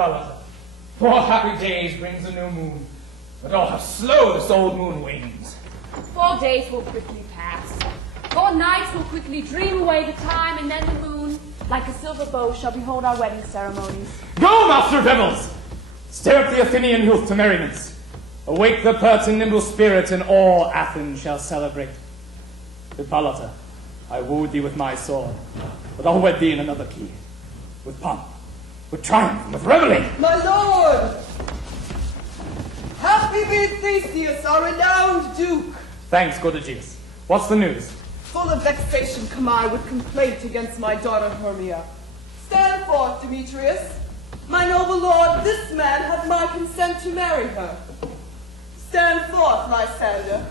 Hippolyta. 4 happy days brings a new moon, but oh, how slow this old moon wanes. 4 days will quickly pass. 4 nights will quickly dream away the time, and then the moon, like a silver bow, shall behold our wedding ceremonies. Go, master devils! Stir up the Athenian youth to merriments. Awake the pert and nimble spirit, and all Athens shall celebrate. Hippolyta, I wooed thee with my sword, but I'll wed thee in another key. With pomp, with triumph, and with revelry. My lord! Happy be Theseus, our renowned duke! Thanks, good Aegeus. What's the news? Full of vexation come I with complaint against my daughter Hermia. Stand forth, Demetrius. My noble lord, this man hath my consent to marry her. Stand forth, Lysander.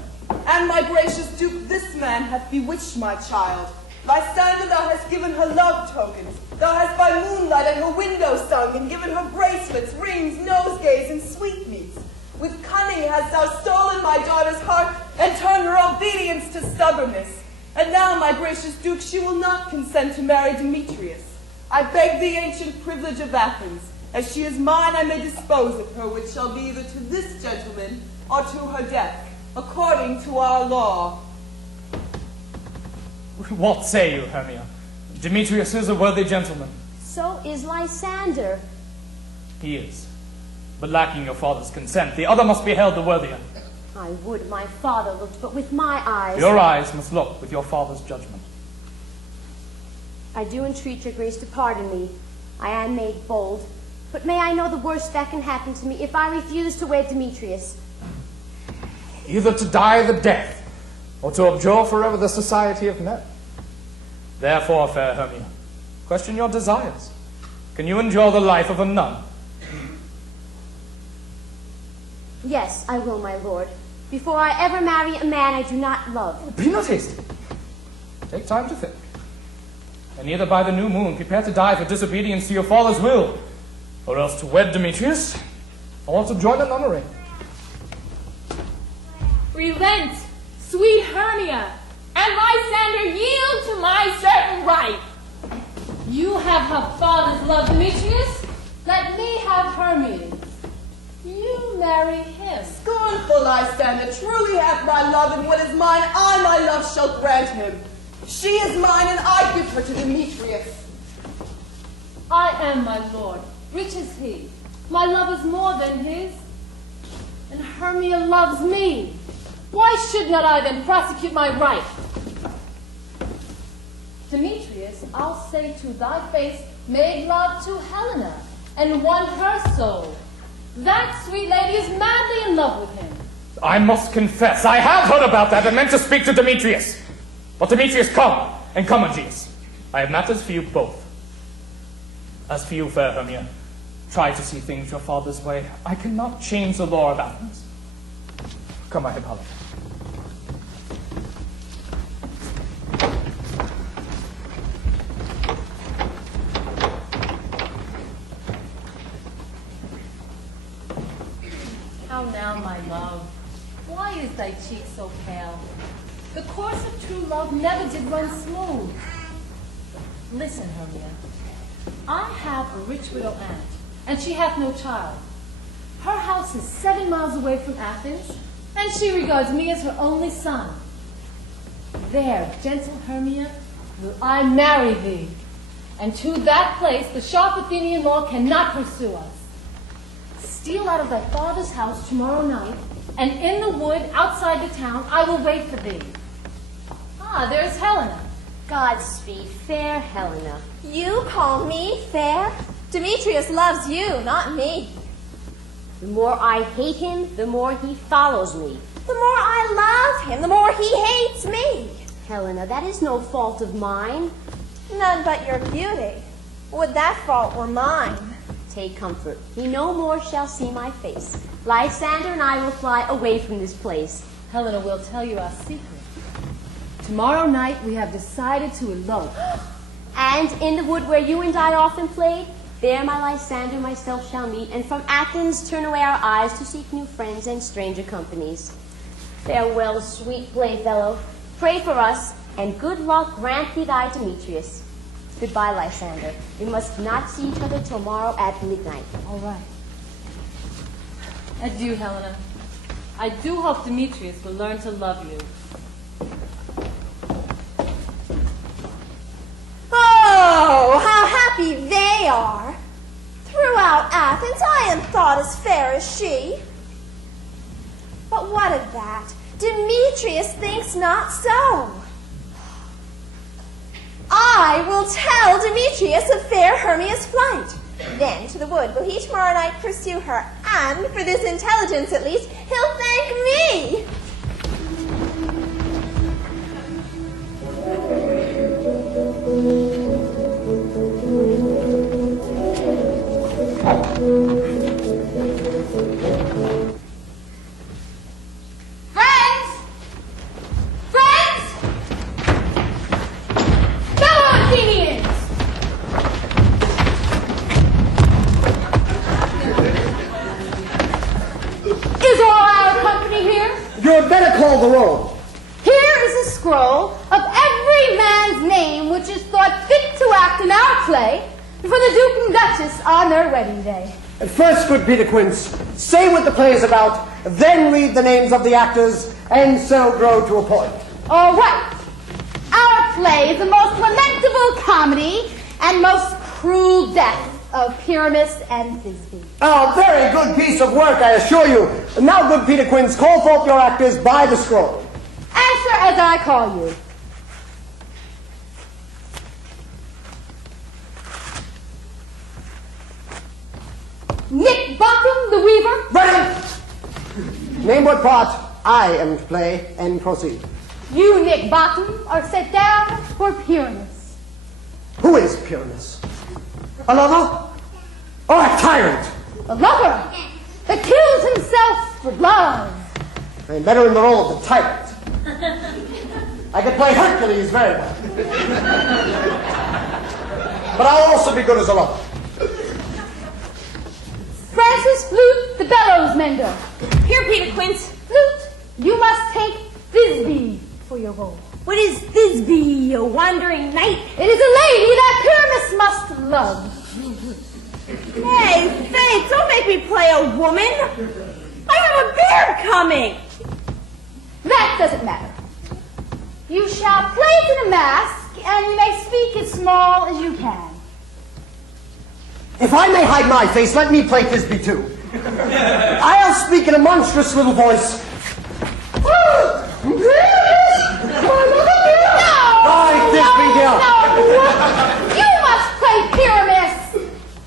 And my gracious duke, this man hath bewitched my child. Lysander, thou hast given her love tokens. Thou hast by moonlight at her window sung, and given her bracelets, rings, nosegays, and sweetmeats. With cunning hast thou stolen my daughter's heart, and turned her obedience to stubbornness. And now, my gracious duke, she will not consent to marry Demetrius. I beg the ancient privilege of Athens. As she is mine, I may dispose of her, which shall be either to this gentleman or to her death, according to our law. What say you, Hermia? Demetrius is a worthy gentleman. So is Lysander. He is. But lacking your father's consent, the other must be held the worthier. I would my father looked, but with my eyes... Your eyes must look with your father's judgment. I do entreat your grace to pardon me. I am made bold. But may I know the worst that can happen to me if I refuse to wed Demetrius? Either to die the death, or to abjure forever the society of men. Therefore, fair Hermia, question your desires. Can you endure the life of a nun? Yes, I will, my lord. Before I ever marry a man I do not love. Be not hasty. Take time to think. And either by the new moon prepare to die for disobedience to your father's will, or else to wed Demetrius, or to join a nunnery. Relent, sweet Hermia, and Lysander, yield to my certain right. You have her father's love, Demetrius. Let me have Hermia's. You marry him. Scornful Lysander, truly hath my love, and what is mine, I my love shall grant him. She is mine, and I give her to Demetrius. I am my lord, rich as he. My love is more than his, and Hermia loves me. Why should not I then prosecute my right? Demetrius, I'll say to thy face, made love to Helena, and won her soul. That sweet lady is madly in love with him. I must confess, I have heard about that and meant to speak to Demetrius. But Demetrius, come, and come, Aegeus. I have matters for you both. As for you, fair Hermia, try to see things your father's way. I cannot change the law of Athens. Come, my Hippolyta. How now, my love? Why is thy cheek so pale? The course of true love never did run smooth. Listen, Hermia. I have a rich widow aunt, and she hath no child. Her house is 7 miles away from Athens, and she regards me as her only son. There, gentle Hermia, will I marry thee, and to that place the sharp Athenian law cannot pursue us. Steal out of thy father's house tomorrow night, and in the wood outside the town I will wait for thee. Ah, there's Helena. Godspeed, fair Helena. You call me fair? Demetrius loves you, not me. The more I hate him, the more he follows me. The more I love him, the more he hates me. Helena, that is no fault of mine. None but your beauty. Would that fault were mine. Take comfort. He no more shall see my face. Lysander and I will fly away from this place. Helena will tell you our secret. Tomorrow night we have decided to elope. And in the wood where you and I often played, there my Lysander and myself shall meet, and from Athens turn away our eyes to seek new friends and stranger companies. Farewell, sweet playfellow. Pray for us, and good luck grant thee thy Demetrius. Goodbye, Lysander. We must not see each other tomorrow at midnight. All right. Adieu, Helena. I do hope Demetrius will learn to love you. Oh, how happy they are! Throughout Athens, I am thought as fair as she. But what of that? Demetrius thinks not so. I will tell Demetrius of fair Hermia's flight. Then to the wood will he tomorrow night pursue her, and for this intelligence at least, he'll thank me. You had better call the roll. Here is a scroll of every man's name which is thought fit to act in our play for the Duke and Duchess on their wedding day. At first, good Peter Quince, say what the play is about, then read the names of the actors, and so grow to a point. All right. Our play is the most lamentable comedy and most cruel death of Pyramus and Thisbe. A very good piece of work, I assure you. Now, good Peter Quince, call forth your actors by the scroll. Answer as I call you. Nick Bottom, the weaver. Ready! Name what part I am to play, and proceed. You, Nick Bottom, are set down for Pyramus. Who is Pyramus? A lover? Or a tyrant? A lover that kills himself for love. I'm better in the role of the tyrant. I can play Hercules very well. But I'll also be good as a lover. Francis Flute, the bellows mender. Here, Peter Quince. Flute, you must take Thisbe for your role. What is Thisbe, a wandering knight? It is a lady that Pyramus must love. Nay, faith, don't make me play a woman. I have a beard coming. That doesn't matter. You shall play it in a mask, and you may speak as small as you can. If I may hide my face, let me play Thisbe too. I'll speak in a monstrous little voice. No! You must play Pyramus.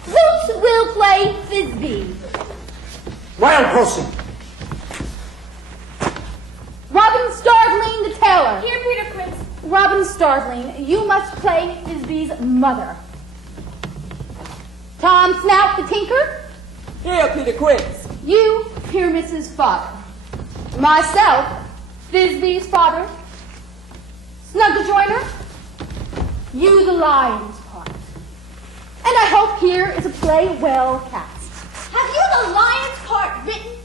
Flute will play Thisbe. Well, proceed. Robin Starveling, the tailor. Here, Peter Quince. Robin Starveling, you must play Thisbe's mother. Tom Snout, the tinker. Here, Peter Quince. You, Pyramus's father. Myself, Thisbe's father. Snuggle Joiner, you the lion's part. And I hope here is a play well cast. Have you the lion's part written?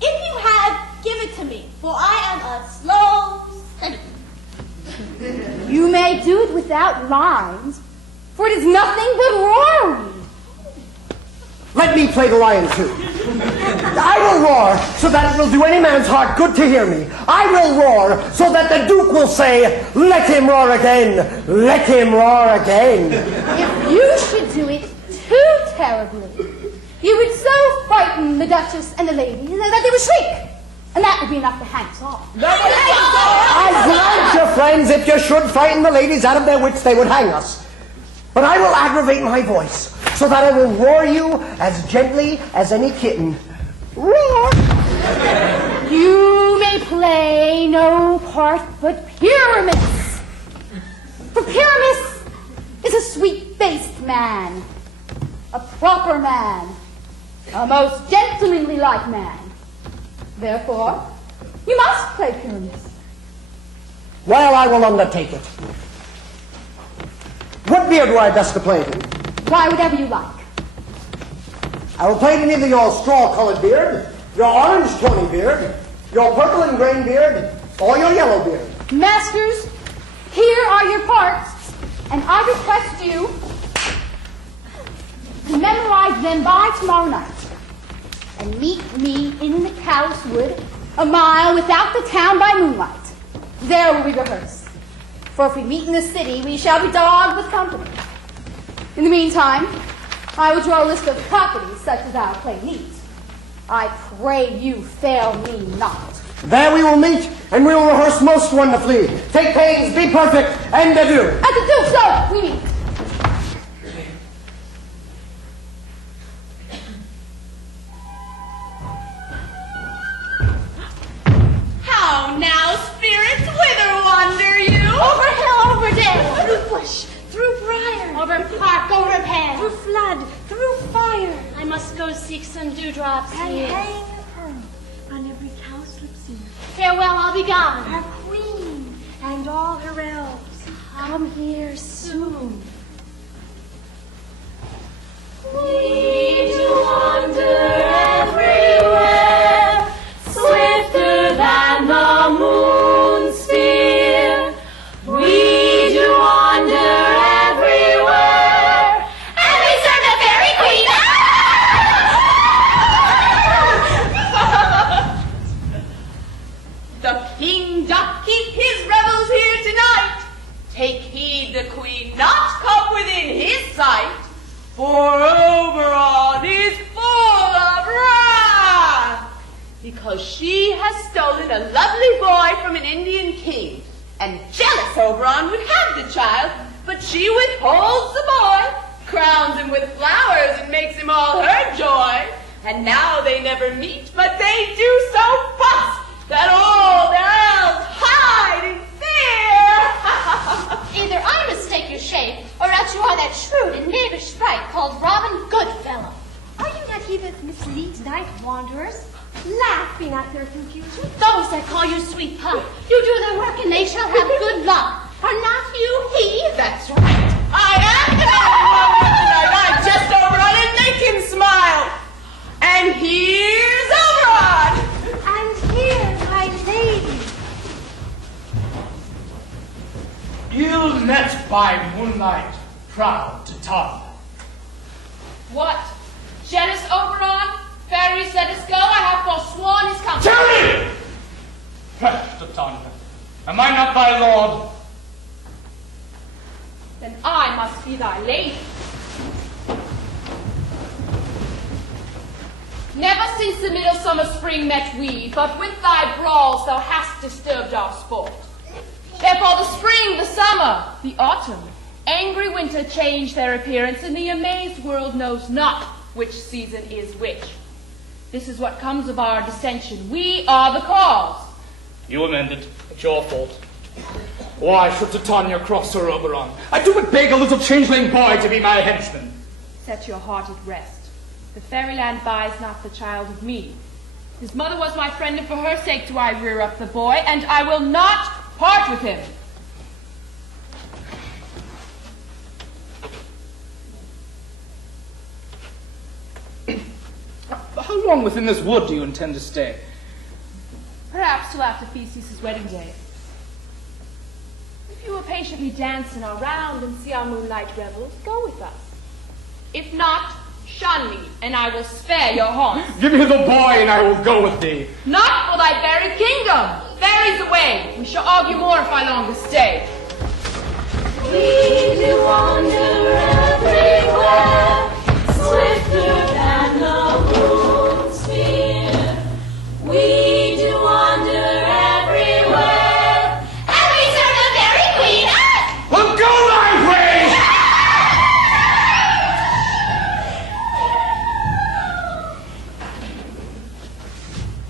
If you have, give it to me, for I am a slow study. You may do it without lines, for it is nothing but roaring. Let me play the lion too. I will roar so that it will do any man's heart good to hear me. I will roar so that the Duke will say, let him roar again, let him roar again. If you should do it too terribly, you would so frighten the Duchess and the ladies that they would shriek, and that would be enough to hang us off. I grant you, friends, if you should frighten the ladies out of their wits, they would hang us. But I will aggravate my voice so that I will roar you as gently as any kitten. Roar! You may play no part but Pyramus. For Pyramus is a sweet-faced man, a proper man, a most gentlemanly-like man. Therefore, you must play Pyramus. Well, I will undertake it. What beard do I best to play it in? Why, whatever you like. I will play it in either your straw-colored beard, your orange tawny beard, your purple and grain beard, or your yellow beard. Masters, here are your parts. And I request you to memorize them by tomorrow night. And meet me in the Cow's Wood, a mile without the town by moonlight. There will we rehearse. For if we meet in the city, we shall be dogged with company. In the meantime, I will draw a list of properties such as our play needs. I pray you fail me not. There we will meet, and we will rehearse most wonderfully. Take pains, be perfect, and adieu. At the Duke's order, we meet. How now, spirits, whither wander you? Over hill, over dale, through bush, through briar, Over park, over pan. through flood, through fire, I must go seek some dewdrops and here. hang a pearl on every cowslip's ear. Farewell, I'll be gone. Our queen and all her elves, come here soon. We do wander everywhere, swifter than the moon's sphere. We do wander everywhere, and we serve the fairy queen. The king doth keep his revels here tonight. Take heed the queen not come within his sight, for Oberon is full of wrath, because she has stolen a lovely boy from an Indian king, and jealous Oberon would have the child, but she withholds the boy, crowns him with flowers, and makes him all her joy. And now they never meet, but they do so fuss that all their elves hide in fear. Either I mistake your shape, or else you are that shrewd and knavish sprite called Robin Goodfellow. Are you not he that misleads night wanderers, laughing at their confusion? Those that call you sweet pup, you do their work and they shall have good luck. Are not you he? That's right. I am the tonight. I'm just Oberon and make him smile. And here's Oberon. And here, my lady. Ill met by moonlight, proud to tongue. What? Jealous Oberon? Fairies let us go. I have forsworn his company. Tyranny! Precious Titania, am I not thy lord? Then I must be thy lady. Never since the middle summer spring met we, but with thy brawls thou hast disturbed our sport. Therefore the spring, the summer, the autumn, angry winter change their appearance, and the amazed world knows not which season is which. This is what comes of our dissension. We are the cause. You amended. It's your fault. Why should Titania cross her Oberon? I do but beg a little changeling boy to be my henchman. Set your heart at rest. The fairyland buys not the child of me. His mother was my friend, and for her sake do I rear up the boy, and I will not part with him. How long within this wood do you intend to stay? Perhaps till after Theseus' wedding day. If you will patiently dance in our round and see our moonlight revels, go with us. If not, shun me, and I will spare your haunts. Give me the boy, and I will go with thee. Not for thy very kingdom. Fairies away. We shall argue more if I longer stay. We do wander everywhere, swifter than the moon's sphere. We do wander everywhere, and we serve the fairy queen. Well, go thy way!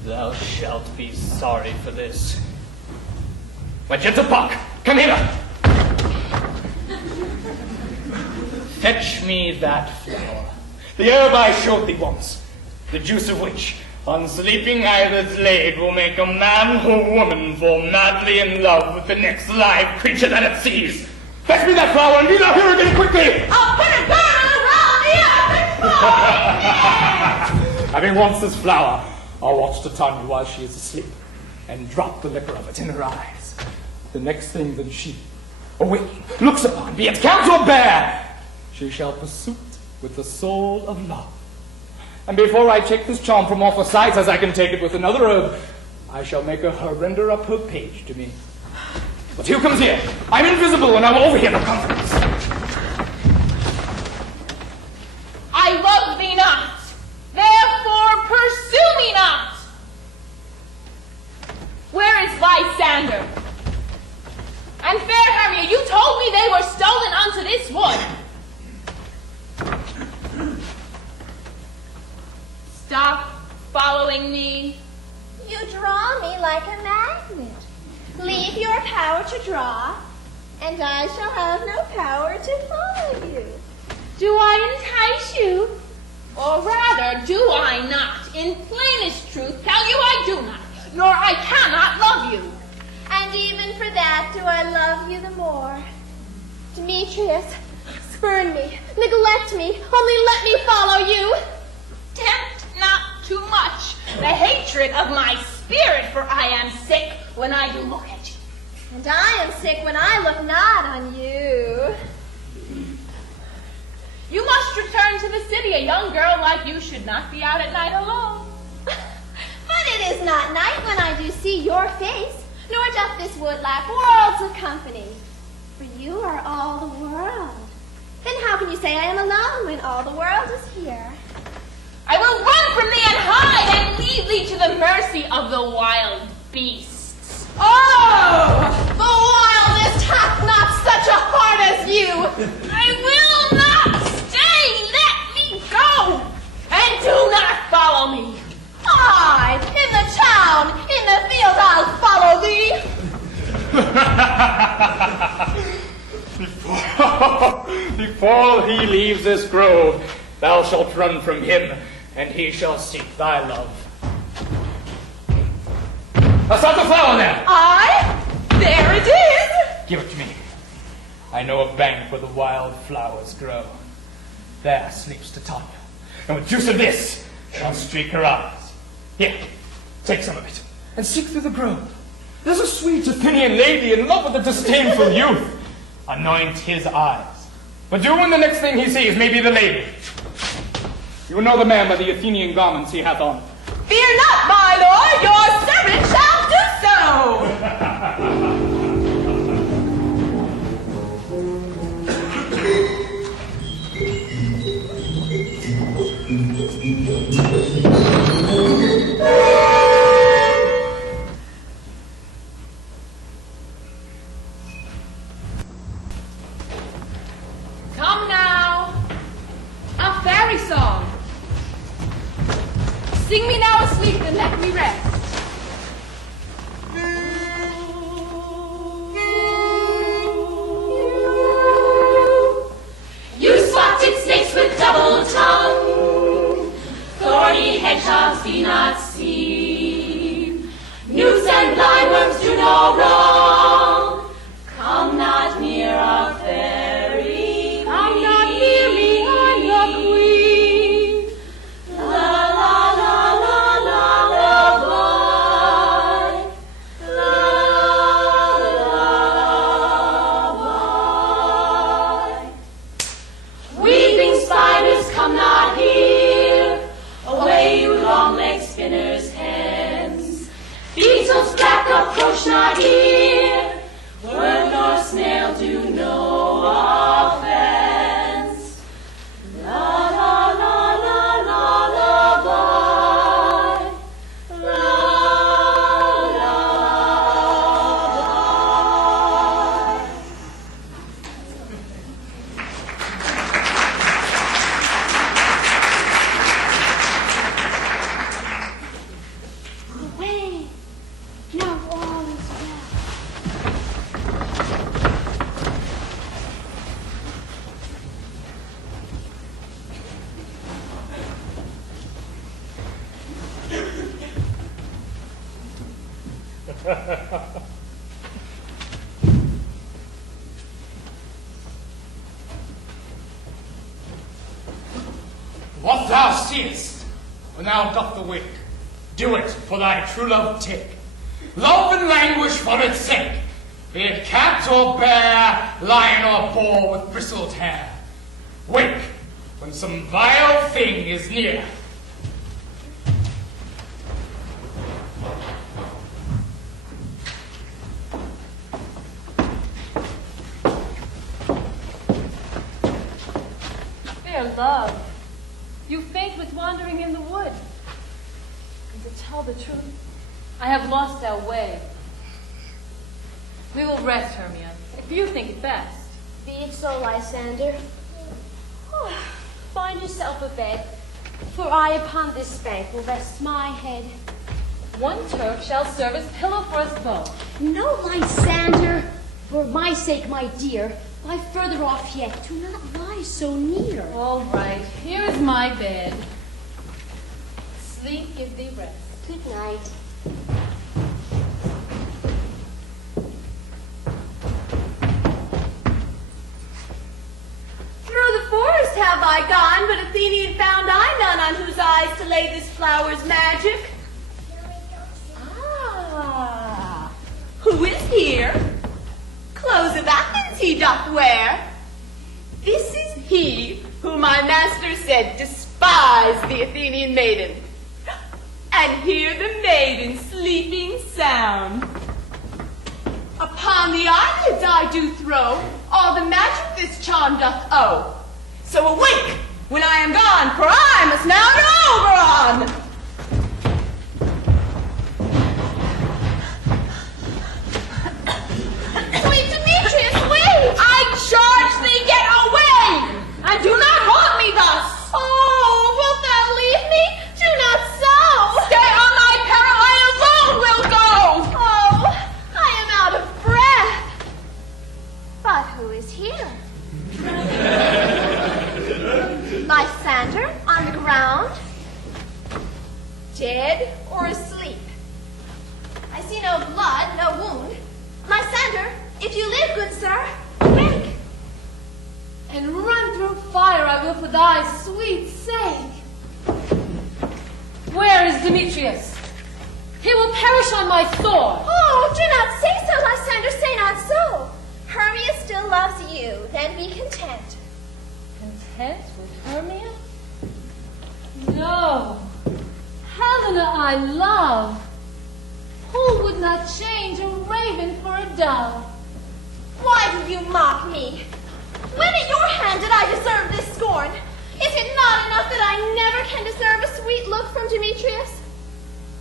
Thou shalt be sorry for this. My gentle Puck, come hither. Fetch me that flower, the herb I showed thee once, the juice of which, on sleeping eyelids laid, will make a man or woman fall madly in love with the next live creature that it sees. Fetch me that flower, and be thou here again quickly! I'll put a girdle around the earth. Having once this flower, I'll watch Titania while she is asleep, and drop the liquor of it in her eyes. The next thing that she or waking, looks upon, be it cat or bear, she shall pursue it with the soul of love. And before I take this charm from off her sight, as I can take it with another herb, I shall make her render up her page to me. But who comes here? I'm invisible, and I'll overhear the conference. I love thee not, therefore pursue me not. Where is Lysander? And fair Hermia, you told me they were stolen unto this wood. Stop following me. You draw me like a magnet. Leave your power to draw, and I shall have no power to follow you. Do I entice you? Or rather, do I not, in plainest truth, tell you I do not, nor I cannot love you? And even for that do I love you the more. Demetrius, spurn me, neglect me, only let me follow you. Tempt not too much the hatred of my spirit, for I am sick when I do look at you. And I am sick when I look not on you. You must return to the city. A young girl like you should not be out at night alone. But it is not night when I do see your face, nor doth this wood lack worlds of company. For you are all the world. Then how can you say I am alone when all the world is here? I will run from thee and hide and leave thee to the mercy of the wild beasts. Oh! The wildest hath not such a heart as you! I will not stay! Let me go! And do not follow me! I, in the town, in the field, I'll follow thee! Before he leaves this grove, thou shalt run from him, and he shall seek thy love. That's not the flower there! I? There it is! Give it to me. I know a bank where the wild flowers grow. There sleeps Titania, and with juice of this, I'll streak her eyes. Here, take some of it, and seek through the grove. There's a sweet Athenian lady in love with a disdainful youth. Anoint his eyes. But do when the next thing he sees may be the lady. You will know the man by the Athenian garments he hath on. Fear not, my lord, your servant shall do so! Come now, a fairy song. Sing me now asleep and let me rest. You spotted snakes with double tongue, thorny hedgehogs be not seen. Newts and blind worms do no wrong. Come not near our fairy. Come not near me, I'm your queen. La la la la la la boy. La la boy. Weeping spiders, come not here. Away, you long-legged spinners' hens. Beetles black approach not here. Worm nor snail do no offense. La la la la la la boy. La la boy. Away! Now all is well. What thou seest, when thou doth the wake, do it for thy true love take. Love and languish for its sake. be it cat or bear, lion or boar with bristled hair. Wake when some vile thing is near. Fair love, you faint with wandering in the wood. And to tell the truth, I have lost our way. We will rest, Hermia, if you think it best. Be it so, Lysander. Oh, find yourself a bed, for I upon this bank will rest my head. One Turk shall serve as pillow for us both. No, Lysander, for my sake, my dear, lie further off yet. Do not lie so near. All right, here is my bed. Sleep, give thee rest. Good night. Through the forest have I gone, but Athenian found I none on whose eyes to lay this flower's magic. Ah, who is here? Clothes of Athens he doth wear. This is he whom my master said despised the Athenian maiden. And hear the maiden sleeping sound. Upon the eyelids I do throw all the magic this charm doth owe. So awake when I am gone, for I must now to Oberon. Sweet Demetrius, wait! I charge thee, get away! And do not haunt me thus! Oh, wilt thou leave me? Do not so! Stay on thy peril, I alone will go! Oh, I am out of breath. But who is here? Lysander on the ground, dead or asleep? I see no blood, no wound. Lysander, if you live, good sir, wake. And run through fire I will for thy sweet sake. Where is Demetrius? He will perish on my sword. Oh, do not say so, Lysander, say not so. Hermia still loves you, then be content. Content with Hermia? No. Helena I love. Who would not change a raven for a dove? Why do you mock me? When at your hand did I deserve this scorn? Is it not enough that I never can deserve a sweet look from Demetrius?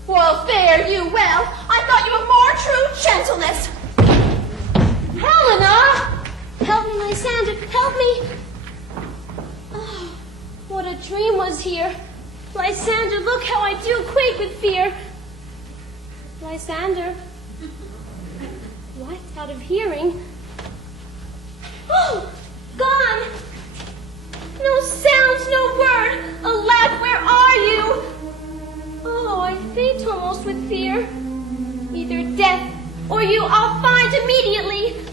Well, fare you well. I thought you of more true gentleness. Helena! Help me, Lysander, help me! Oh, what a dream was here. Lysander, look how I do quake with fear. Lysander. What? Out of hearing? Oh, gone! No sound, no word. Alack, where are you? Oh, I faint almost with fear. Either death or you I'll find immediately.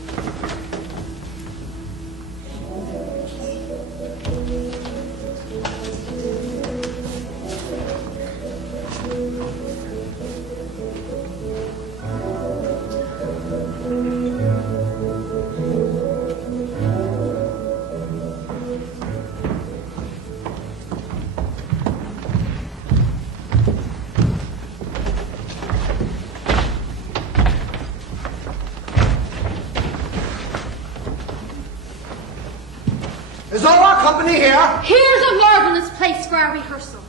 Is all our company here? Here's a marvelous place for our rehearsal.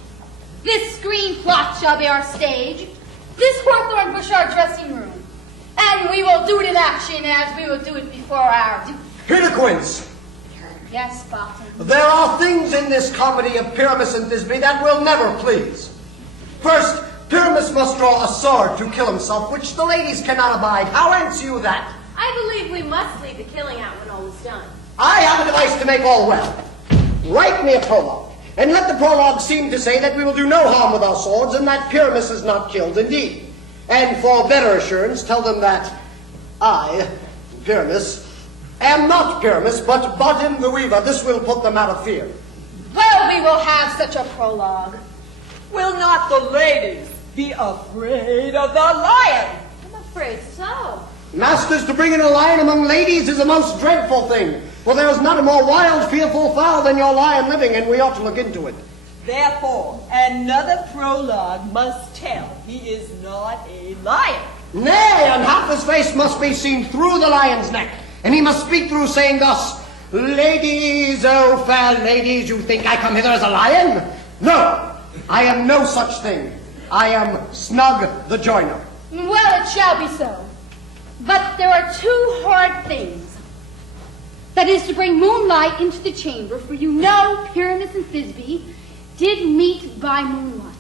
This screen plot shall be our stage, this hawthorn bush our dressing room, and we will do it in action as we will do it before our duke. Peter Quince. Yes, Barton. There are things in this comedy of Pyramus and Thisbe that will never please. First, Pyramus must draw a sword to kill himself, which the ladies cannot abide. How answer you that? I believe we must leave the killing out when all is done. I have a device to make all well. Write me a prologue, and let the prologue seem to say that we will do no harm with our swords, and that Pyramus is not killed indeed. And for better assurance, tell them that I, Pyramus, am not Pyramus, but Bottom the Weaver. This will put them out of fear. Well, we will have such a prologue. Will not the ladies be afraid of the lion? I'm afraid so. Masters, to bring in a lion among ladies is a most dreadful thing. For there is not a more wild, fearful fowl than your lion living, and we ought to look into it. Therefore, another prologue must tell he is not a lion. Nay, and half his face must be seen through the lion's neck, and he must speak through, saying thus, Ladies, oh fair ladies, you think I come hither as a lion? No, I am no such thing. I am Snug the Joiner. Well, it shall be so. But there are two hard things. That is to bring moonlight into the chamber, for you know Pyramus and Thisbe did meet by moonlight.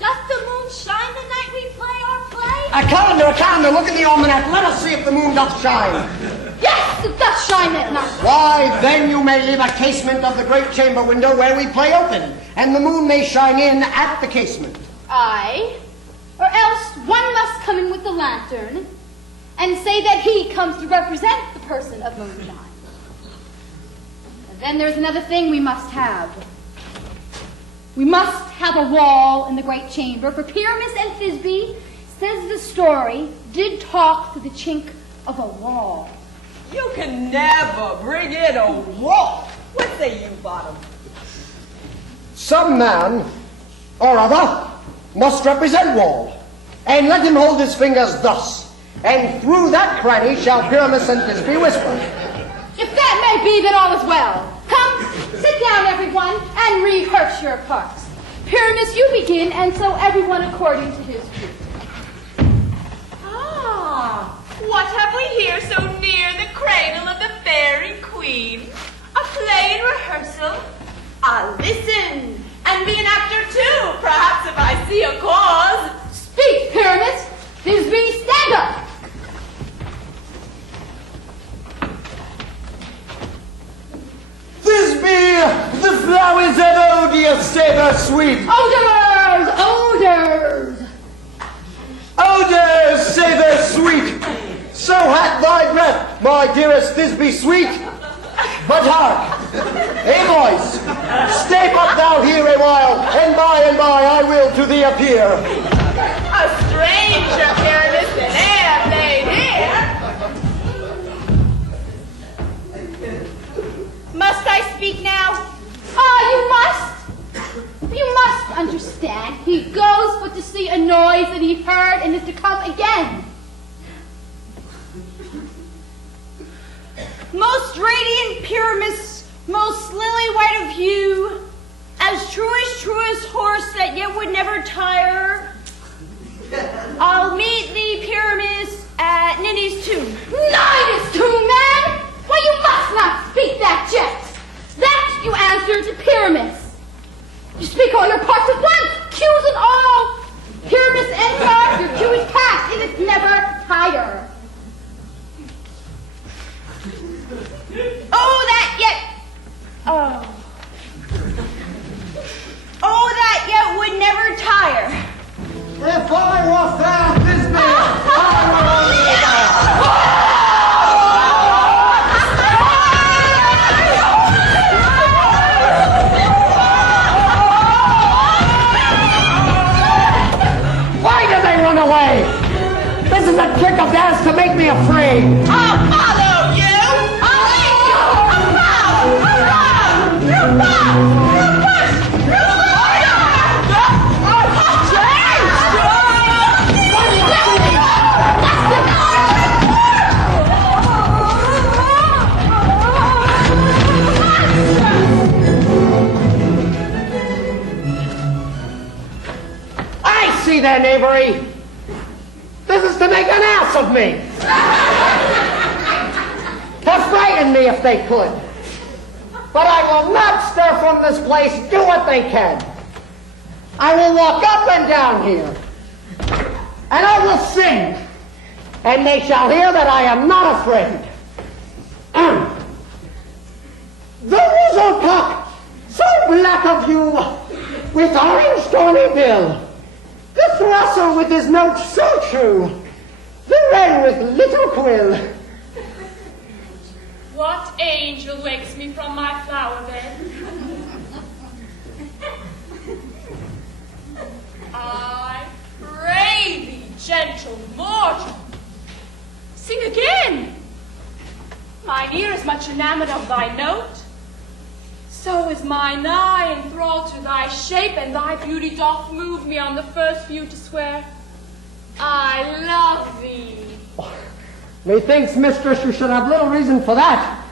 Does the moon shine the night we play our play? A calendar, look at the almanac. Let us see if the moon doth shine. Yes, it does shine that night. Why, then you may leave a casement of the great chamber window where we play open, and the moon may shine in at the casement. Aye. Or else one must come in with the lantern and say that he comes to represent the person of moonshine. And then there's another thing we must have. We must have a wall in the great chamber, for Pyramus and Thisbe, says the story, did talk through the chink of a wall. You can never bring in a wall. What say you, Bottom? Some man or other must represent wall, and let him hold his fingers thus, and through that cranny shall Pyramus and Thisbe whisper. If that may be, then all is well. Come, sit down, everyone, and rehearse your parts. Pyramus, you begin, and so everyone according to his truth. Ah, what have we here so near the cradle of the fairy queen? A play in rehearsal? I'll listen, and be an actor too, perhaps if I see a cause. Speak, Pyramus. Thisbe, stand up. Thisbe, the flowers of odious savour sweet. Odors, odors. Odors, savour sweet. So hath thy breath, my dearest Thisbe sweet. But hark, hey boys, stay but thou here a while, and by I will to thee appear. A stranger, Pyramus, than e'er laid here. Must I speak now? Ah, you must. You must understand. He goes but to see a noise that he heard and is to come again. Most radiant Pyramus, most lily white of hue, as truest horse that yet would never tire, I'll meet thee, Pyramus, at Ninny's tomb. Ninny's tomb, man! Why, you must not speak that jest. That you answer to Pyramus. You speak all your parts at once, cues and all. Pyramus enter, your cue is past, and it's never tire. Oh, that yet would never tire. If I were fair Thisbe, I would Why do they run away? This is a trick of theirs to make me afraid. I'll follow you. I'll lead you. I'll follow. You push. I see their knavery. This is to make an ass of me. To frighten me if they could. But I will not stir from this place, do what they can. I will walk up and down here. And I will sing. And they shall hear that I am not afraid. The weaselcock, so black of hue, with orange stony bill. The throstle with his note so true. The wren with little quill. What angel wakes me from my flower bed? I pray thee, gentle mortal, sing again. Mine ear is much enamored of thy note. So is mine eye enthralled to thy shape, and thy beauty doth move me on the first view to swear, I love thee. Methinks, mistress, you should have little reason for that.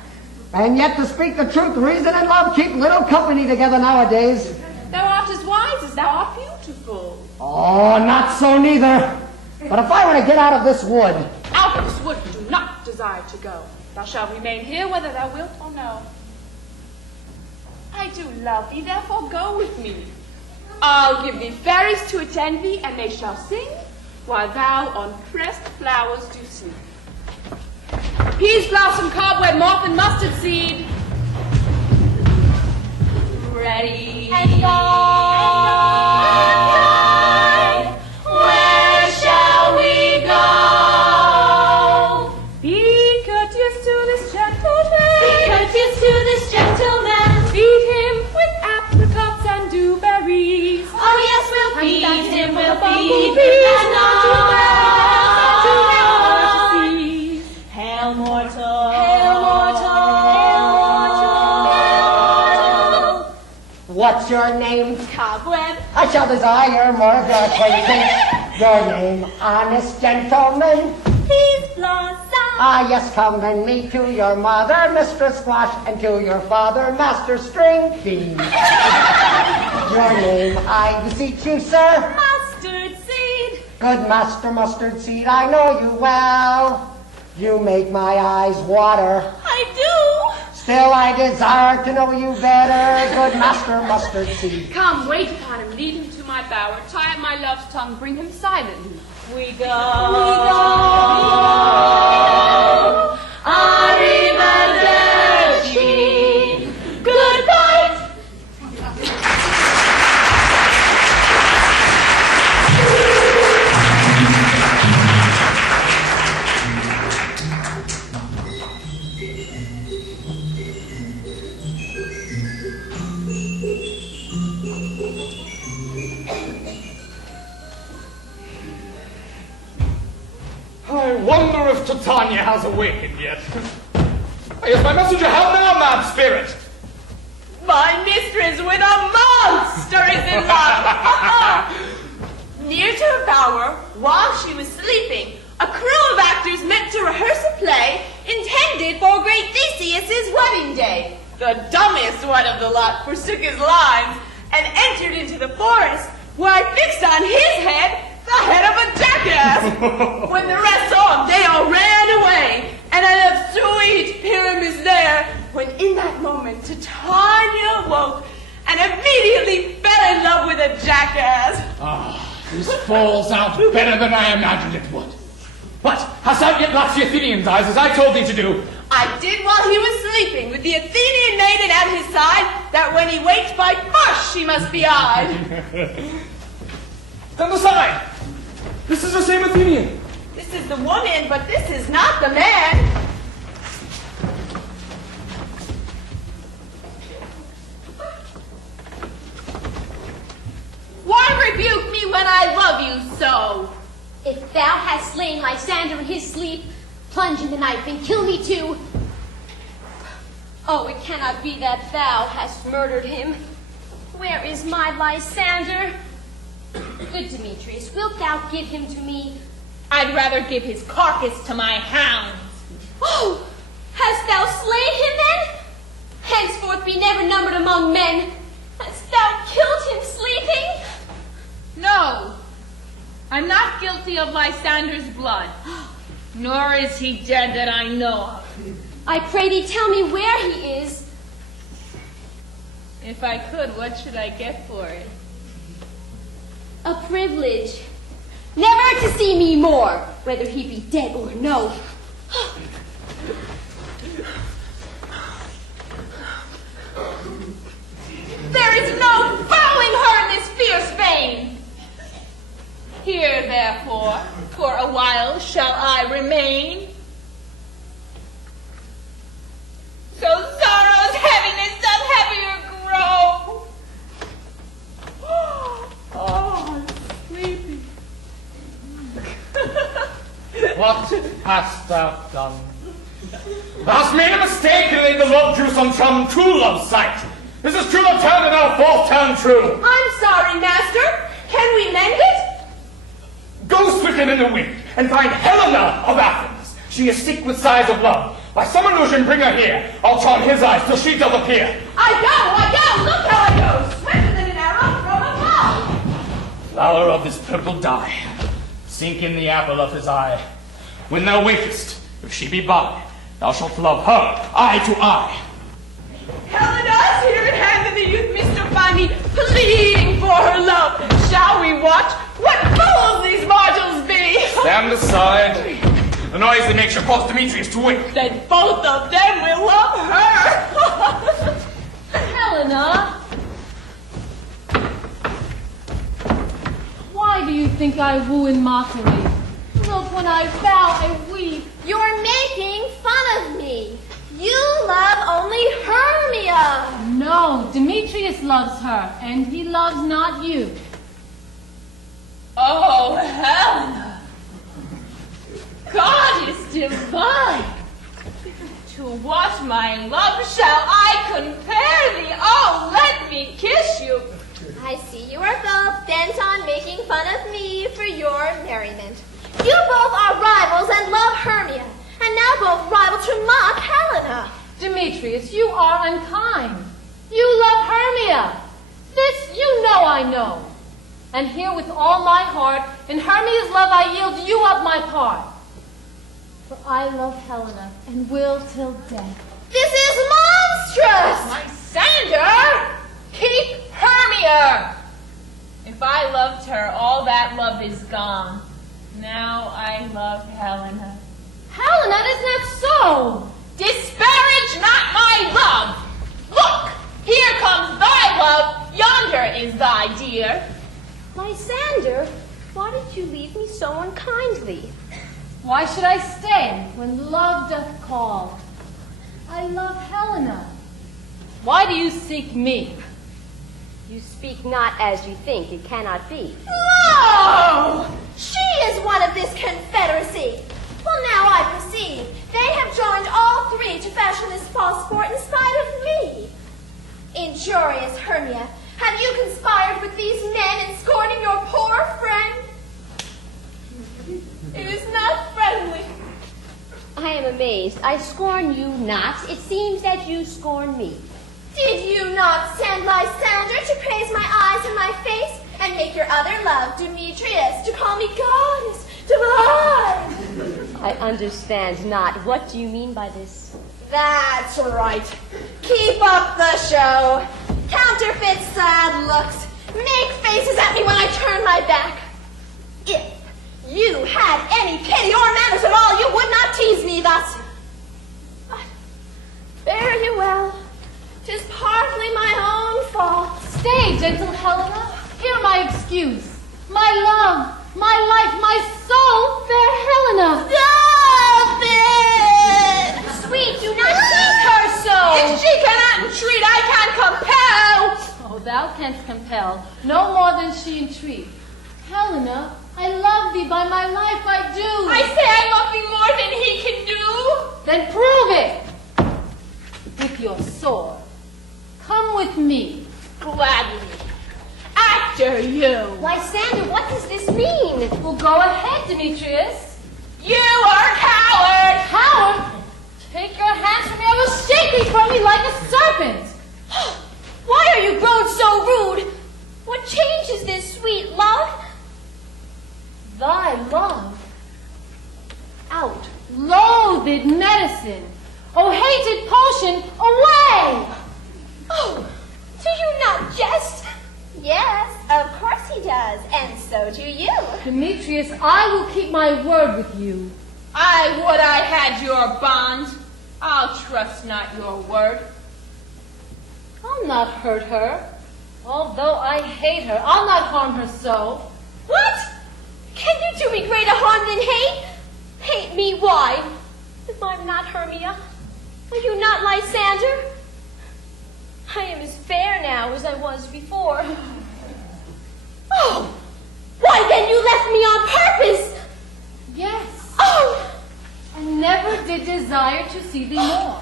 And yet, to speak the truth, reason and love keep little company together nowadays. Thou art as wise as thou art beautiful. Oh, not so neither. But if I were to get out of this wood... Out of this wood you do not desire to go. Thou shalt remain here whether thou wilt or no. I do love thee, therefore go with me. I'll give thee fairies to attend thee, and they shall sing, while thou on pressed flowers do sleep. Peas, blossom, cobweb, moth, and mustard seed. Ready and gone. Where shall we go? Be courteous to this gentleman. Be courteous to this gentleman. Feed him with apricots and dewberries. Oh yes, we'll feed him, we'll feed him, and Hail mortal, hail mortal, hail mortal. What's your name? Cobweb. I shall desire more of your acquaintance. Your name, honest gentleman. Peas, blossom. Ah, yes, come and meet to your mother, Mistress Squash, and to your father, Master Stringbean. Your name, I beseech you, sir. Mustard seed. Good Master Mustard Seed, I know you well. You make my eyes water. I do. Still, I desire to know you better, good Master Mustard Seed. Come, wait upon him, lead him to my bower, tie up my love's tongue, bring him silently. We go. Arrivederci. Good night. I wonder if Titania has awakened yet. Is my messenger help now, mad spirit? My mistress with a monster is in love. Near to her bower, while she was sleeping, a crew of actors met to rehearse a play intended for great Theseus's wedding day. The dumbest one of the lot forsook his lines and entered into the forest, where I fixed on his head the head of a jackass. When the rest saw him, they all ran away, and I left sweet Pyramus there, when in that moment Titania woke and immediately fell in love with a jackass. Ah, this falls out better than I imagined it would. What, hast thou yet locked the Athenian's eyes as I told thee to do? I did while he was sleeping, with the Athenian maiden at his side, that when he wakes by force she must be eyed. Stand aside! This is the same Athenian. This is the woman, but this is not the man. Why rebuke me when I love you so? If thou hast slain Lysander in his sleep, plunge in the knife and kill me too. Oh, it cannot be that thou hast murdered him. Where is my Lysander? Good Demetrius, wilt thou give him to me? I'd rather give his carcass to my hounds. Oh, hast thou slain him then? Henceforth be never numbered among men. Hast thou killed him sleeping? No, I'm not guilty of Lysander's blood, nor is he dead that I know of. I pray thee tell me where he is. If I could, what should I get for it? A privilege. Never to see me more, whether he be dead or no. There is no fouling her in this fierce vein. Here, therefore, for a while shall I remain. So sorrow's heaviness doth heavier grow. Oh, I'm sleepy. What hast thou done? Thou hast made a mistake and laid the love juice on some true love's sight. This is true love turned and now false turned true. I'm sorry, master. Can we mend it? Go swiftly in the wind and find Helena of Athens. She is sick with sighs of love. By some illusion bring her here. I'll charm his eyes till she doth appear. I go, look how I go, swifter than an arrow from a bow. Flower of this purple dye, sink in the apple of his eye. When thou wakest, if she be by, thou shalt love her, eye to eye. Helena's here at hand, and the youth mystify me, pleading for her love. Shall we watch? What fools these mortals be! Stand aside. The noise that makes your false Demetrius to wait. Then both of them will love her. Helena! Why do you think I woo in mockery? Look, when I bow, I weep. You're making fun of me. You love only Hermia. No, Demetrius loves her, and he loves not you. Oh, Helena! God is divine. To what my love shall I compare thee? Oh, let me kiss you. I see you are both bent on making fun of me for your merriment. You both are rivals and love Hermia, and now both rival to mock Helena. Demetrius, you are unkind. You love Hermia. This you know I know. And here with all my heart, in Hermia's love I yield you up my part. For I love Helena, and will till death. This is monstrous! Lysander, keep Hermia. If I loved her, all that love is gone. Now I love Helena. Helena, that is not so. Disparage not my love. Look, here comes thy love. Yonder is thy dear. Lysander, why did you leave me so unkindly? Why should I stand when love doth call? I love Helena. Why do you seek me? You speak not as you think, it cannot be. No! She is one of this confederacy. Well, now I perceive. They have joined all three to fashion this false sport in spite of me. Injurious Hermia, have you conspired with these men in scorning your poor friend? It is not friendly. I am amazed. I scorn you not. It seems that you scorn me. Did you not send Lysander to praise my eyes and my face, and make your other love, Demetrius, to call me goddess divine? I understand not. What do you mean by this? That's right. Keep up the show. Counterfeit sad looks. Make faces at me when I turn my back. If you had any pity or manners at all, you would not tease me thus. But fare you well. 'Tis partly my own fault. Stay, gentle Helena. Hear my excuse. My love, my life, my soul, fair Helena. Stop it! Sweet, do not tease her so. If she cannot entreat, I can compel. Oh, thou canst compel, no more than she entreat. Helena, I love thee by my life, I do. I say I love thee more than he can do. Then prove it with your sword. Come with me. Gladly. After you. Lysander, what does this mean? Well, go ahead, Demetrius. You are a coward. Coward? Take your hands from me. I will shake thee from me like a serpent. Why are you grown so rude? What changes this sweet love? Thy love. Out, loathed medicine. Oh, hated potion, away! Oh, do you not jest? Yes, of course he does, and so do you. Demetrius, I will keep my word with you. I would I had your bond. I'll trust not your word. I'll not hurt her. Although I hate her, I'll not harm her so. What? Can you do me greater harm than hate? Hate me, why? If I'm not Hermia, are you not Lysander? I am as fair now as I was before. Oh, why then you left me on purpose? Yes. Oh, did desire to see thee more.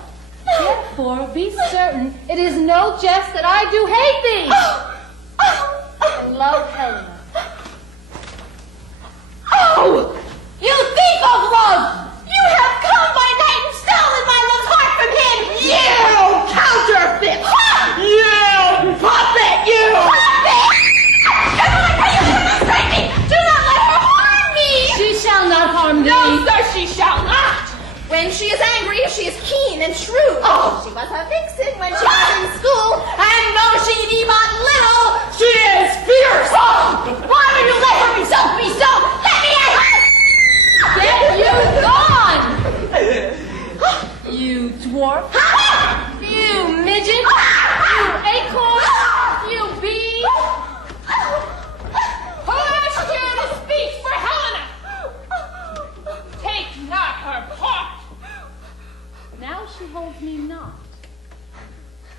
Therefore, be certain it is no jest that I do hate thee, and love Helena. Oh! You thief of love! You have come by night and stolen my love's heart from him! You counterfeit! You puppet! You puppet! You demonstrate me! Do not let her harm me! She shall not harm thee. No, sir, she shall not! When she is angry, she is keen and shrewd. Oh. She was a vixen when she was in school. And though she be but little, she is fierce! Oh. Why will you let her be so? Be so? Let me at her! Get you gone! You dwarf! You midget! You acorn! You bee! Who asked you to speak for Helena? Take not her part. Now she holds me not.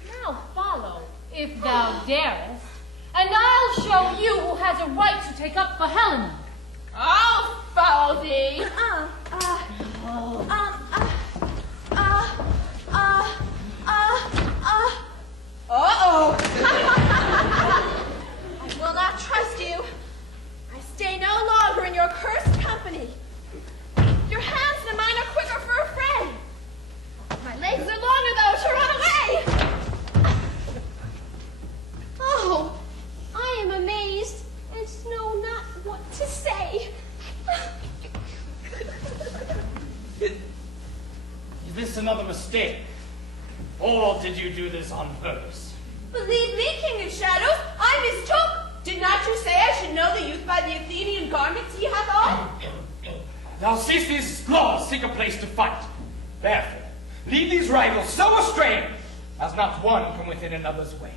Now follow, if thou darest, and I'll show you who has a right to take up for Helena. I'll follow thee. Uh-oh. I will not trust you. I stay no longer in your cursed company. Your hands and mine are quicker for a fray. My legs are longer, though, to run away. Oh, I am amazed and know not what to say. Is this another mistake? Or did you do this on purpose? Believe me, King of Shadows, I mistook. Did not you say I should know the youth by the Athenian garments he hath on? Thou seest these laws seek a place to fight. Therefore, lead these rivals so astray as not one come within another's way,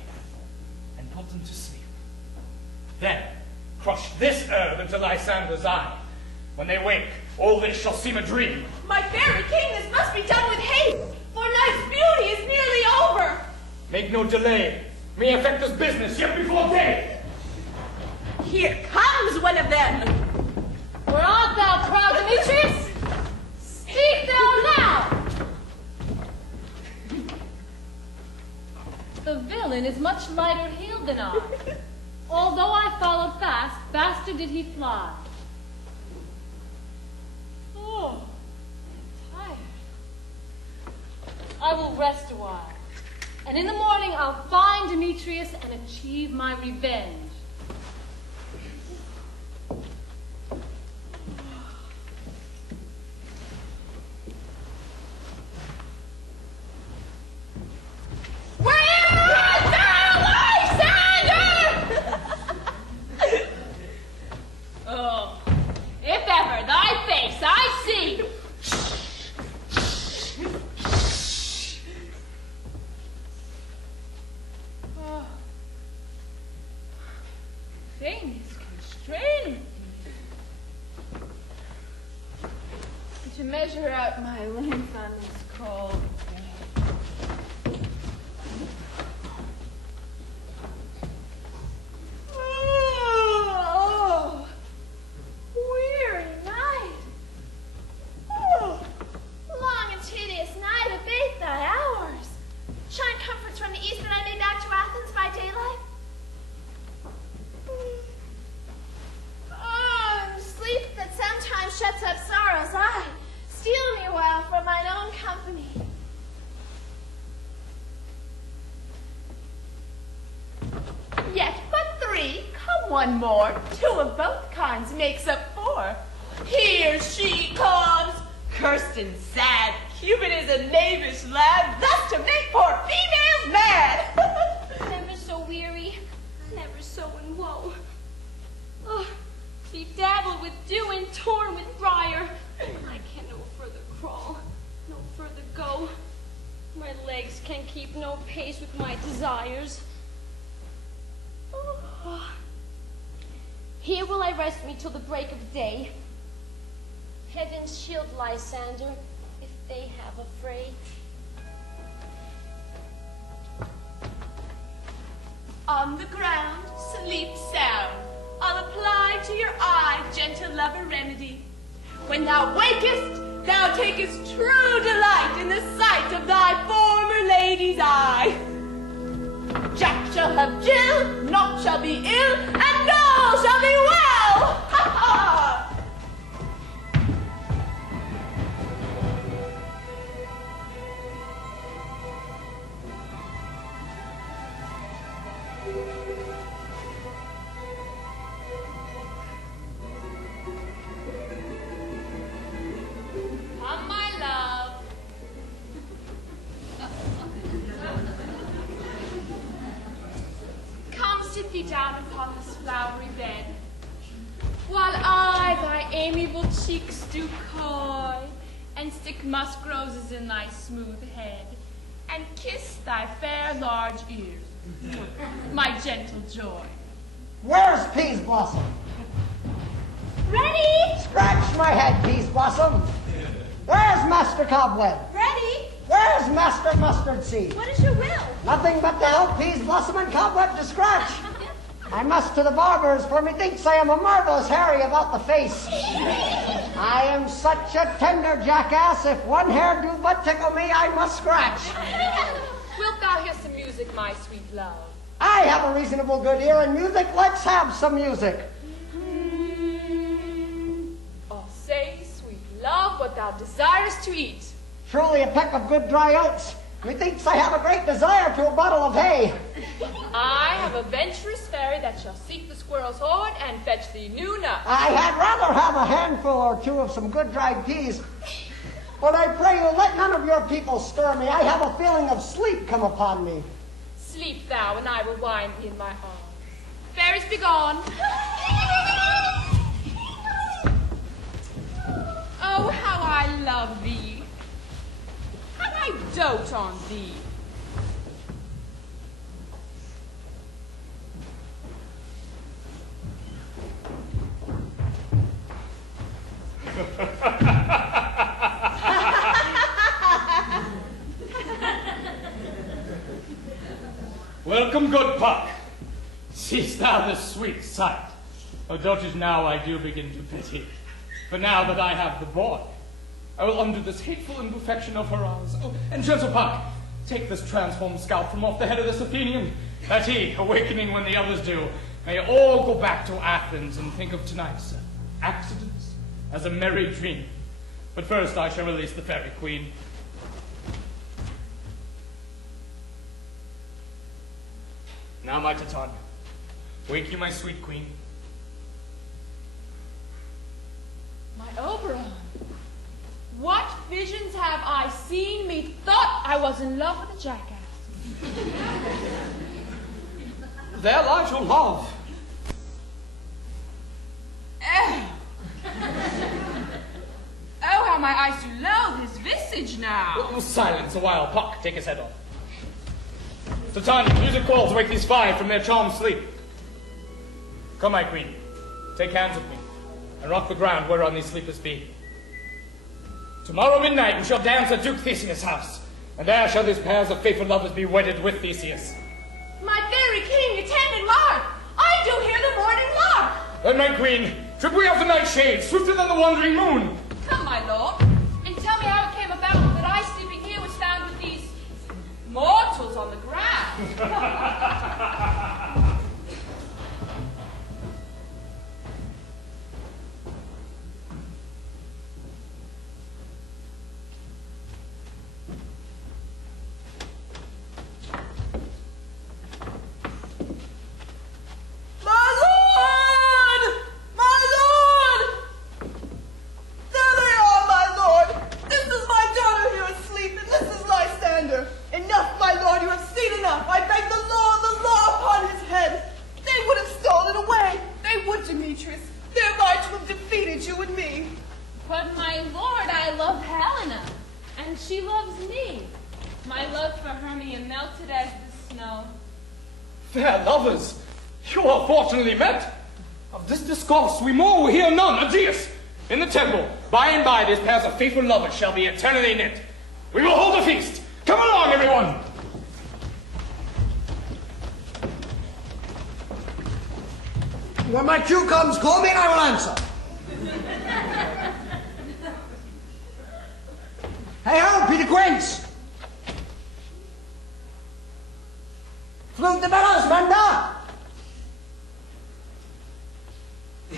and put them to sleep. Then crush this herb into Lysander's eye. When they wake, all this shall seem a dream. My fairy king, this must be done with haste, for night's beauty is nearly over. Make no delay. May effect this business yet before day. Here comes one of them. Where art thou, proud Demetrius? Speak thou now! The villain is much lighter heeled than I. Although I followed fast, faster did he fly. Oh, I'm tired. I will rest a while, and in the morning I'll find Demetrius and achieve my revenge. Oh, if ever thy face I see. Oh. Things constrain me. To measure out my length on this cold day. Oh, weary night. Oh, long and tedious night, abate thy hours. Shine comforts from the east that I may back to Athens by daylight. Oh, sleep that sometimes shuts up sorrow's eye. Steal me awhile from mine own company. Yet but three, come one more. Two of both kinds makes up four. Here she comes, cursed and sad. Cupid is a knavish lad, thus to make poor females mad. Never so weary, never so in woe. Oh, bedabbled with dew and torn with briar. I can no further crawl, no further go. My legs can keep no pace with my desires. Oh. Here will I rest me till the break of day. Heaven's shield, Lysander, if they have a fray. On the ground, sleep sound. I'll apply to your eye, gentle lover, remedy. When thou wakest, thou takest true delight in the sight of thy former lady's eye. Jack shall have Jill, naught shall be ill, and all shall be well! Ha ha! Come, my love. Come, sit thee down upon this flowery bed, while I thy amiable cheeks do coy, and stick musk roses in thy smooth head, and kiss thy fair large ears, my gentle joy. Where's Peas Blossom? Ready? Scratch my head, Peas Blossom. Where's Master Cobweb? Ready? Where's Master Mustard Seed? What is your will? Nothing but to help Peas Blossom and Cobweb to scratch. I must to the barber's, for methinks I am a marvelous Harry about the face. I am such a tender jackass, if one hair do but tickle me, I must scratch. Wilt thou hear some music, my sweet love? I have a reasonable good ear in music, let's have some music. Oh, say, sweet love, what thou desirest to eat. Truly a peck of good dry oats. Methinks I have a great desire to a bottle of hay. I have a venturous fairy that shall seek the squirrel's hoard and fetch thee new nuts. I had rather have a handful or two of some good dried peas. But I pray you, let none of your people stir me. I have a feeling of sleep come upon me. Sleep thou, and I will wind thee in my arms. Fairies, be gone. Oh, how I love thee. How I dote on thee. Welcome, good Puck. Seest thou this sweet sight? O dotage now I do begin to pity. For now that I have the boy, I will undo this hateful imperfection of her eyes. Oh, and gentle Puck, take this transformed scalp from off the head of this Athenian, that he, awakening when the others do, may all go back to Athens and think of tonight's accidents as a merry dream. But first I shall release the fairy queen. Now, my Titania, wake you, my sweet queen. My Oberon, what visions have I seen? Methought I was in love with a jackass. There lies your love. Oh, how my eyes do loathe his visage now. Oh, silence a while, Puck, take his head off. Titania, music calls wake these five from their charmed sleep. Come, my queen, take hands with me, and rock the ground whereon these sleepers be. Tomorrow midnight we shall dance at Duke Theseus' house, and there shall these pairs of faithful lovers be wedded with Theseus. My fairy king, attend and mark! I do hear the morning lark! Then, my queen, trip we off the night shade, swifter than the wandering moon. Come, my lord, and tell me how it came about that I, sleeping here, was found with these mortals on the ground. Enough, my lord, you have seen enough. I beg the law upon his head. They would have stolen away. They would, Demetrius, thereby to have defeated you and me. But my lord, I love Helena, and she loves me. My love for Hermia melted as the snow. Fair lovers, you are fortunately met. Of this discourse we more will hear none. Adieu. In the temple, by and by, these pairs of faithful lovers shall be eternally knit. We will hold a feast. Come along, everyone! When my cue comes, call me and I will answer. drinks. Flute the bellows, Manda.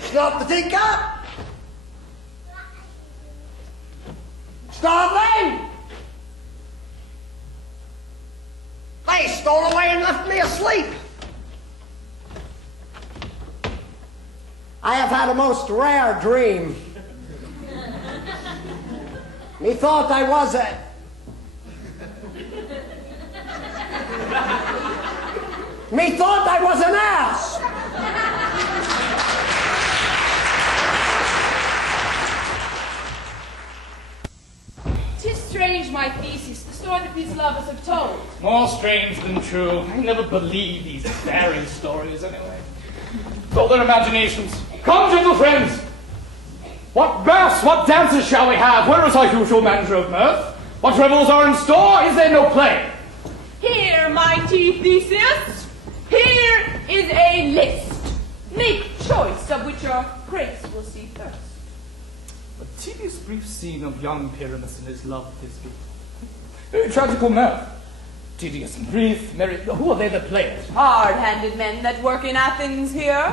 Stop the tinker. Starveling. They stole away and left me asleep. I have had a most rare dream. Methought I was Methought I was an ass. 'Tis strange, my Theseus, the story that these lovers have told. More strange than true. I never believe these fairy stories anyway. It's all their imaginations. Come, gentle friends. What mass, what dances shall we have? Where is our usual manager of mirth? What revels are in store? Is there no play? Here, mighty Theseus, here is a list. Make choice of which your grace will see first. A tedious brief scene of young Pyramus and his love Thisbe. Very tragical mirth. Tedious and brief, merry. Who are they that play it? Hard-handed men that work in Athens here.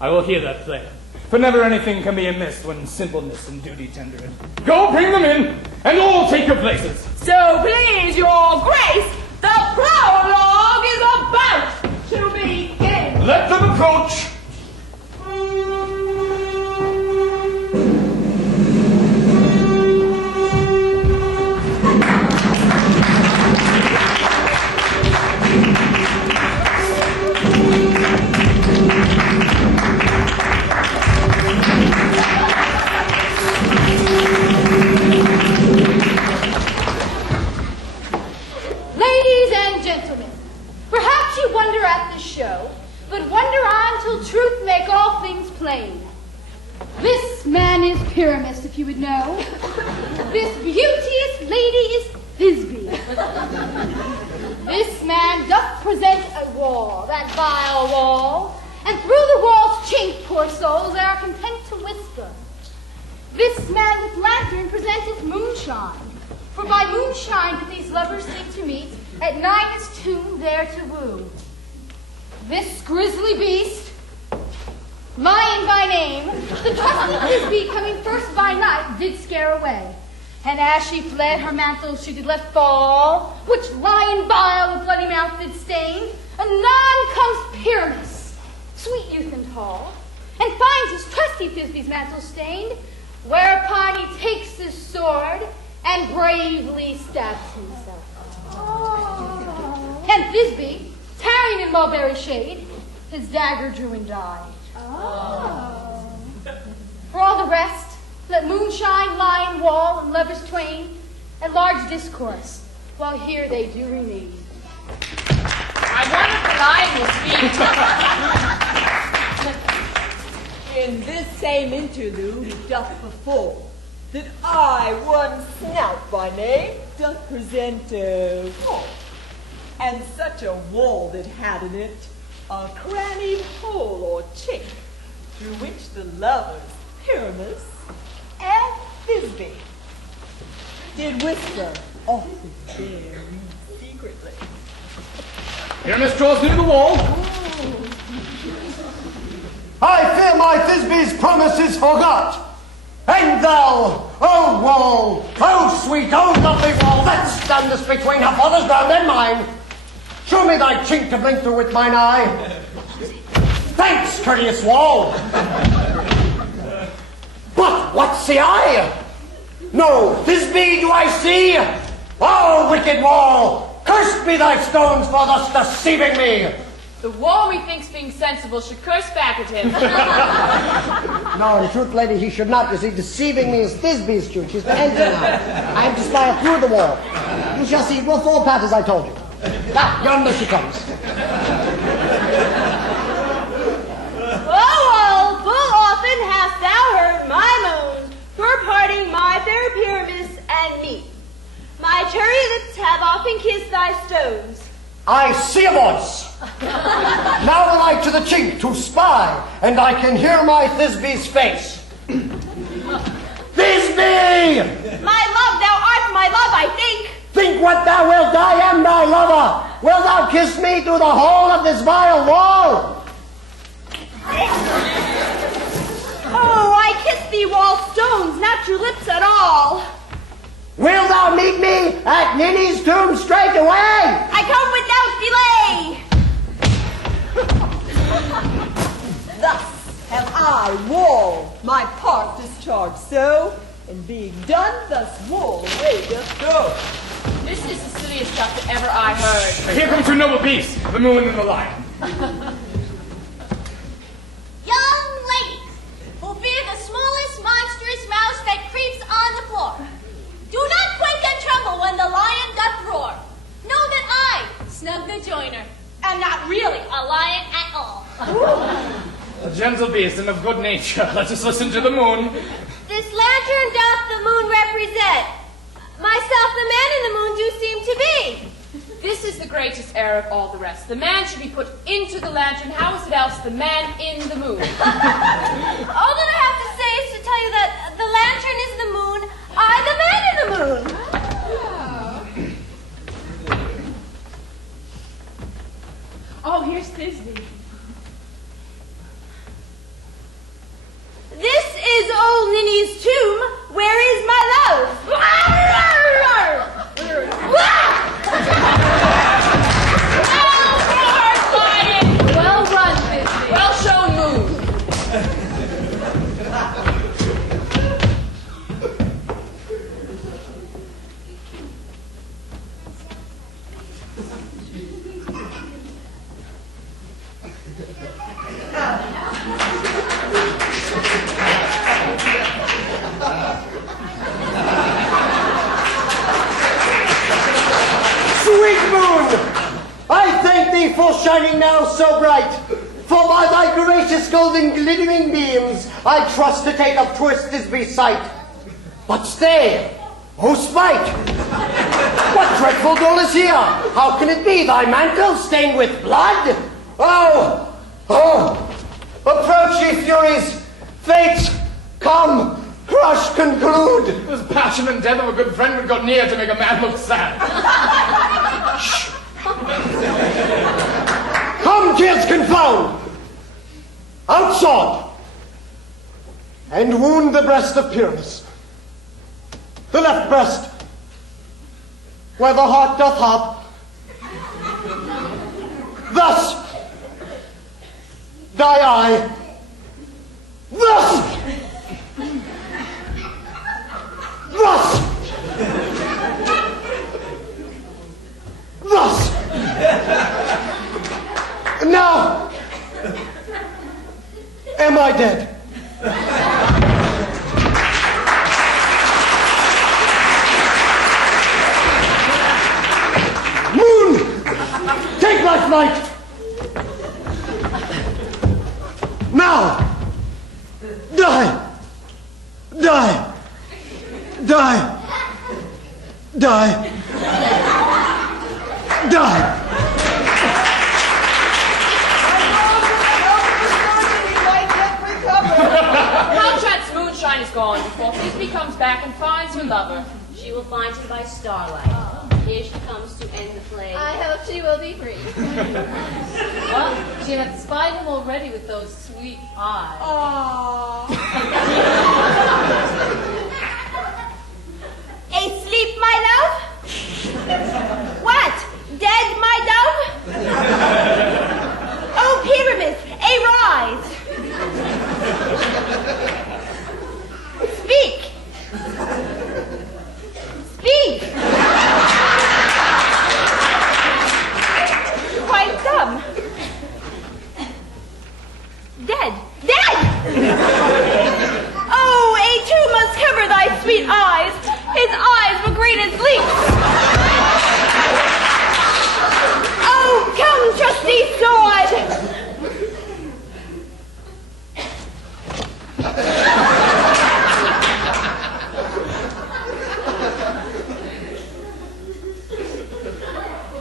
I will hear that play. For never anything can be amiss when simpleness and duty tender it. Go, bring them in, and all take your places. So please your grace, the prologue is about to begin. Let them approach. But wonder on till truth make all things plain. This man is Pyramus, if you would know. This beauteous lady is Thisbe. This man doth present a wall, that vile wall, and through the wall's chink, poor souls, they are content to whisper. This man with lantern presenteth moonshine, for by moonshine do these lovers think to meet, at night is tune there to woo. This grisly beast, Lion by name, the trusty Thisbe coming first by night did scare away. And as she fled, her mantle she did let fall, which lion bile the bloody mouth did stain. Anon comes Pyramus, sweet youth and tall, and finds his trusty Thisbe's mantle stained, whereupon he takes his sword and bravely stabs himself. Oh. And Thisbe, tarrying in mulberry shade, his dagger drew and died. Oh. For all the rest, let moonshine, lion, wall, and lovers twain at large discourse, while here they do remain. I wonder if the lion will speak. In this same interlude it doth befall that I, one Snout by name, doth present a wall, and such a wall that had in it a crannied hole or chink, through which the lovers, Pyramus and Thisbe, did whisper often very secretly. Pyramus draws near the wall. I fear my Thisbe's promise is forgot. And thou, O wall, O sweet, O lovely wall, that standest between her father's ground and mine, show me thy chink to blink through with mine eye. Thanks, courteous wall. But what see I? No Thisbe do I see. Oh, wicked wall, cursed be thy stones for thus deceiving me. The wall, methinks, being sensible, should curse back at him. No, in truth, lady, he should not. You see, deceiving me is Thisbe's tune. She's to enter now. I am to spy through the wall. You shall see, it will fall pat as I told you. Ah, yonder she comes. Oh, full often hast thou heard my moans for parting my fair Pyramus and me. My cherry lips have often kissed thy stones. I see a voice. Now will I to the chink to spy, and I can hear my Thisbe's face. Thisbe! My love, thou art my my love, I think. Think what thou wilt, I am thy lover. Wilt thou kiss me through the hole of this vile wall? Oh, I kiss thee, wall stones, not your lips at all. Wilt thou meet me at Ninny's tomb straight away? I come without delay. Thus have I, Wall, my part discharged so, and being done, thus Wall away doth go. This is the silliest stuff that ever I heard. Here come two noble beasts, the moon and the lion. Young ladies, who fear the smallest monstrous mouse that creeps on the floor, do not quake and tremble when the lion doth roar. Know that I, Snug the Joiner, am not really a lion at all. A gentle beast and of good nature. Let us listen to the moon. This lantern doth the moon represent. Myself, the man in the moon, do seem to be. This is the greatest error of all the rest. The man should be put into the lantern. How is it else the man in the moon? All that I have to say is to tell you that the lantern is the moon, I the man in the moon. Oh, here's Thisbe. This is old Ninny's tomb. Where is my love? Well run, Thisbe. Well shown move. Sweet moon, I thank thee for shining now so bright. For by thy gracious golden glittering beams, I trust to take up twice Thisbe's sight. But stay, oh spite! What dreadful dole is here? How can it be thy mantle stained with blood? Oh, oh! Approach, ye furies! Fate, come, crush, conclude! This passion and death of a good friend would go near to make a man look sad. Shh. Come, tears confound! Outsword! And wound the breast of Pyramus. The left breast, where the heart doth hop. Thus, thy eye. Thus! Thus! Thus! Now, am I dead? Moon, take my flight. Now, die, die, die, die, die. Caltrat's moonshine is gone before Thisbe comes back and finds her lover. She will find him by starlight. Here she comes to end the play. I hope she will be free. Well, she hath spied him already with those sweet eyes. Asleep, my love? What? Dead, my dove? Oh, Pyramus, arise! Speak! Speak! Quite dumb. Dead! Dead! Oh, a tomb must cover thy sweet eyes. His eyes were green as leeks. Oh, come, trusty sword!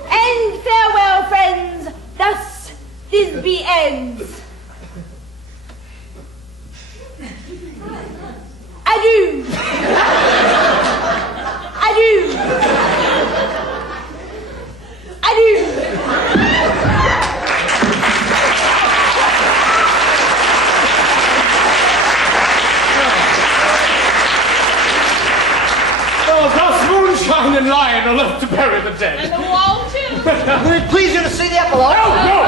And farewell, friends. Thus Thisbe ends. Adieu. Adieu. on earth to bury the dead. And the wall, too. Would it please you to see the epilogue? No!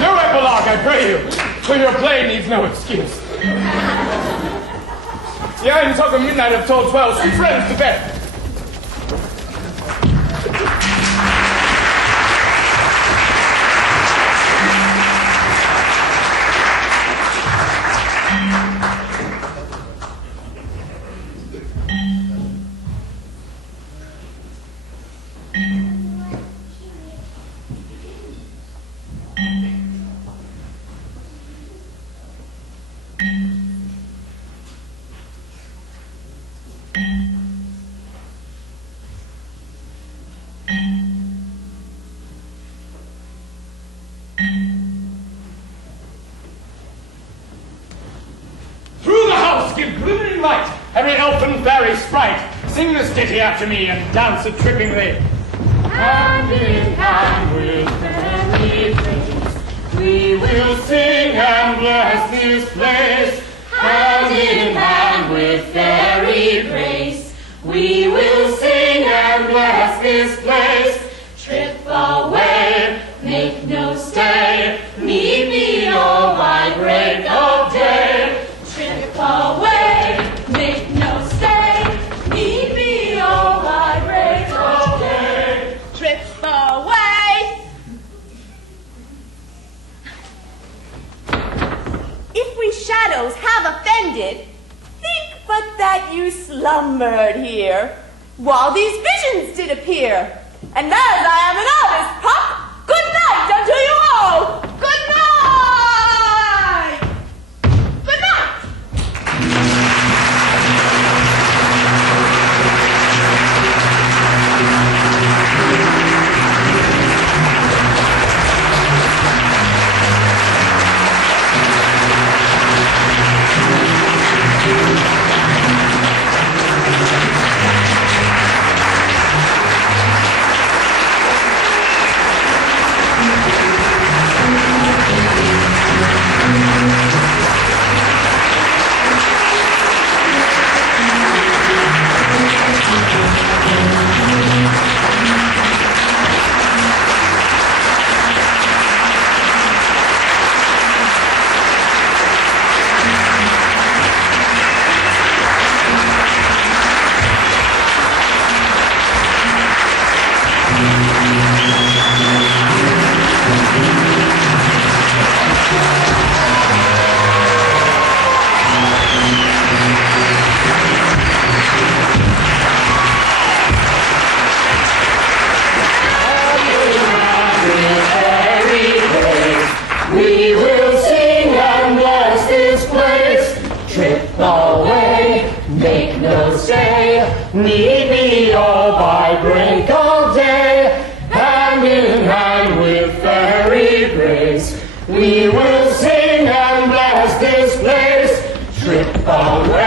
No epilogue, I pray you. For your play needs no excuse. The iron talk of midnight have told 12 some friends to bed. Every elf and fairy sprite, sing this ditty after me and dance it trippingly. Hand in hand with fairy grace, we will sing and bless this place. Hand in hand with fairy grace, we will sing and bless this place. Trip away, make no stay, meet me all by break of day. Trip away, make no stay, meet me all by break of day. Trip away. If we shadows have offended, think but that you slumbered here, while these visions did appear. And as I am an honest pup, good night unto you all. Good night. Good night. We will sing and bless this place. Trip away, make no stay, meet me all by break of day. Hand in hand with fairy grace, we will sing and bless this place. Trip away.